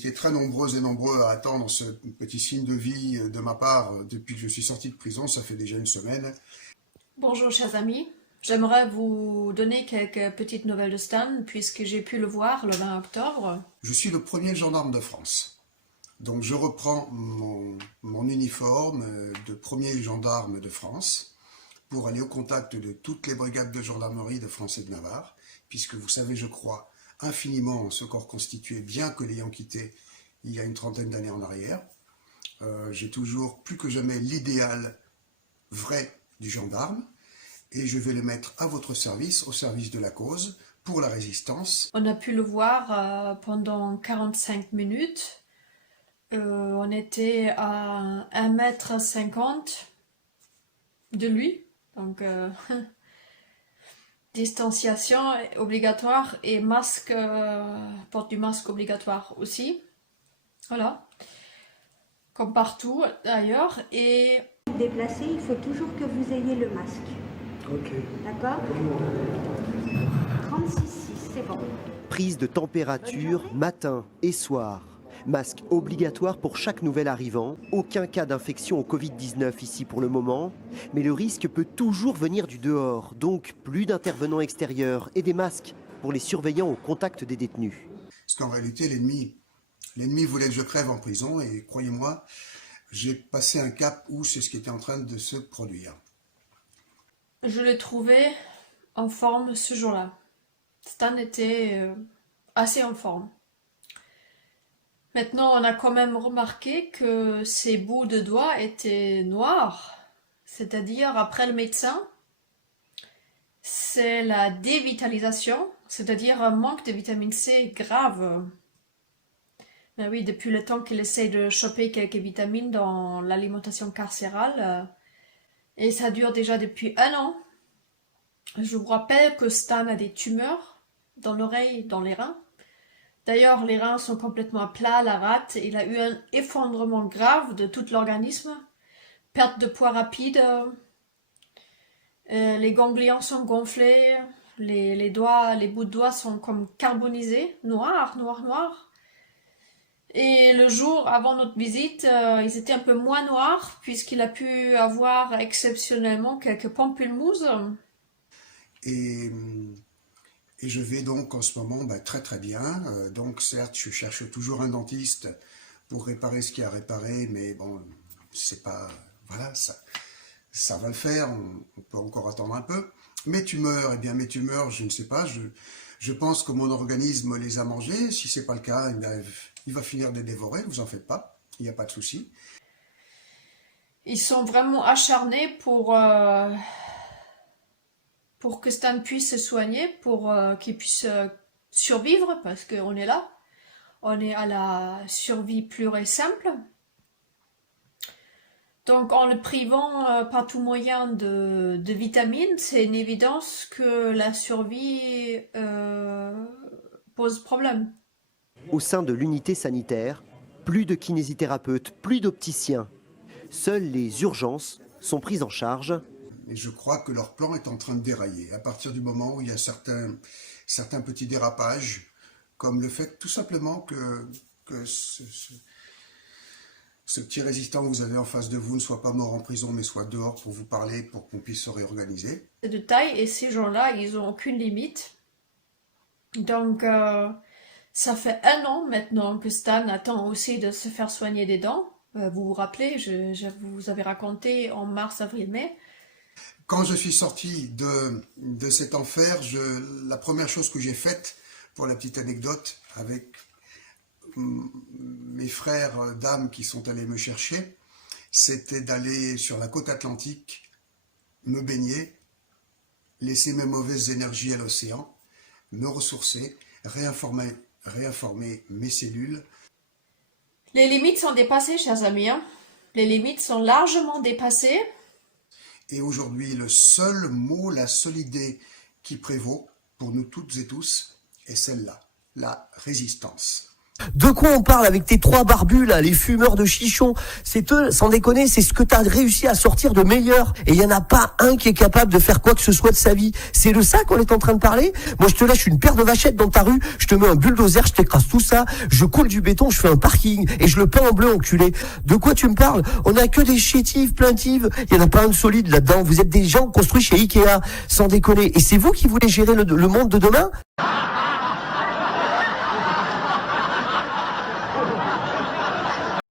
J'étais très nombreuses et nombreux à attendre ce petit signe de vie de ma part depuis que je suis sorti de prison, ça fait déjà une semaine. Bonjour chers amis, j'aimerais vous donner quelques petites nouvelles de Stan puisque j'ai pu le voir le 20 octobre. Je suis le premier gendarme de France. Donc je reprends mon uniforme de premier gendarme de France pour aller au contact de toutes les brigades de gendarmerie de France et de Navarre, puisque vous savez, je crois infiniment en ce corps constitué, bien que l'ayant quitté il y a une trentaine d'années en arrière. J'ai toujours plus que jamais l'idéal vrai du gendarme, et je vais le mettre à votre service, au service de la cause, pour la résistance. On a pu le voir pendant 45 minutes. On était à 1,50 m de lui, donc distanciation obligatoire et masque, porte du masque obligatoire aussi. Voilà, comme partout ailleurs. Et déplacer, il faut toujours que vous ayez le masque. Ok. D'accord 36,6, c'est bon. Prise de température matin et soir. Masque obligatoire pour chaque nouvel arrivant. Aucun cas d'infection au Covid-19 ici pour le moment. Mais le risque peut toujours venir du dehors. Donc plus d'intervenants extérieurs et des masques pour les surveillants au contact des détenus. Parce qu'en réalité, l'ennemi voulait que je crève en prison et croyez-moi, j'ai passé un cap où c'est ce qui était en train de se produire. je l'ai trouvé en forme ce jour-là. Stan était assez en forme. Maintenant, on a quand même remarqué que ses bouts de doigts étaient noirs. C'est-à-dire, après le médecin, c'est la dévitalisation, c'est-à-dire un manque de vitamine C grave. Ben oui, depuis le temps qu'il essaie de choper quelques vitamines dans l'alimentation carcérale, et ça dure déjà depuis 1 an. Je vous rappelle que Stan a des tumeurs dans l'oreille, dans les reins. D'ailleurs, les reins sont complètement à plat, la rate. Il a eu un effondrement grave de tout l'organisme. Perte de poids rapide. Les ganglions sont gonflés. Les doigts, les bouts de doigts sont comme carbonisés. Noirs, noirs, noirs. Et le jour avant notre visite, ils étaient un peu moins noirs puisqu'il a pu avoir exceptionnellement quelques pamplemousses. Et, et je vais donc en ce moment très très bien. Donc certes, je cherche toujours un dentiste pour réparer ce qu'il y a à réparer, mais bon, c'est pas... Voilà, ça va le faire, on peut encore attendre un peu. Mes tumeurs, eh bien mes tumeurs, je ne sais pas, je pense que mon organisme les a mangées. Si c'est pas le cas, eh bien, il va finir de les dévorer, vous en faites pas, il n'y a pas de souci. Ils sont vraiment acharnés pour que Stan puisse se soigner, pour qu'il puisse survivre, parce qu'on est là. On est à la survie pure et simple. Donc en le privant par tout moyen de vitamines, c'est une évidence que la survie pose problème. Au sein de l'unité sanitaire, plus de kinésithérapeutes, plus d'opticiens. Seules les urgences sont prises en charge. Et je crois que leur plan est en train de dérailler. À partir du moment où il y a certains petits dérapages, comme le fait tout simplement que ce petit résistant que vous avez en face de vous ne soit pas mort en prison, mais soit dehors pour vous parler, pour qu'on puisse se réorganiser. C'est de taille et ces gens-là, ils n'ont aucune limite. Donc, ça fait 1 an maintenant que Stan attend aussi de se faire soigner des dents. Vous vous rappelez, je vous avais raconté en mars, avril, mai. Quand je suis sorti de cet enfer, la première chose que j'ai faite, pour la petite anecdote, avec mes frères dames qui sont allés me chercher, c'était d'aller sur la côte atlantique, me baigner, laisser mes mauvaises énergies à l'océan, me ressourcer, réinformer mes cellules. Les limites sont dépassées, chers amis. Les limites sont largement dépassées. Et aujourd'hui, le seul mot, la seule idée qui prévaut pour nous toutes et tous est celle-là, la résistance. De quoi on parle avec tes 3 barbus là, les fumeurs de chichon? C'est eux, sans déconner, c'est ce que t'as réussi à sortir de meilleur. Et il y en a pas un qui est capable de faire quoi que ce soit de sa vie. C'est de ça qu'on est en train de parler? Moi je te lâche une paire de vachettes dans ta rue, je te mets un bulldozer, je t'écrase tout ça, je coule du béton, je fais un parking et je le peins en bleu, enculé. De quoi tu me parles? On a que des chétives, plaintives. Il y en a pas un de solide là-dedans. Vous êtes des gens construits chez Ikea, sans déconner. Et c'est vous qui voulez gérer le monde de demain?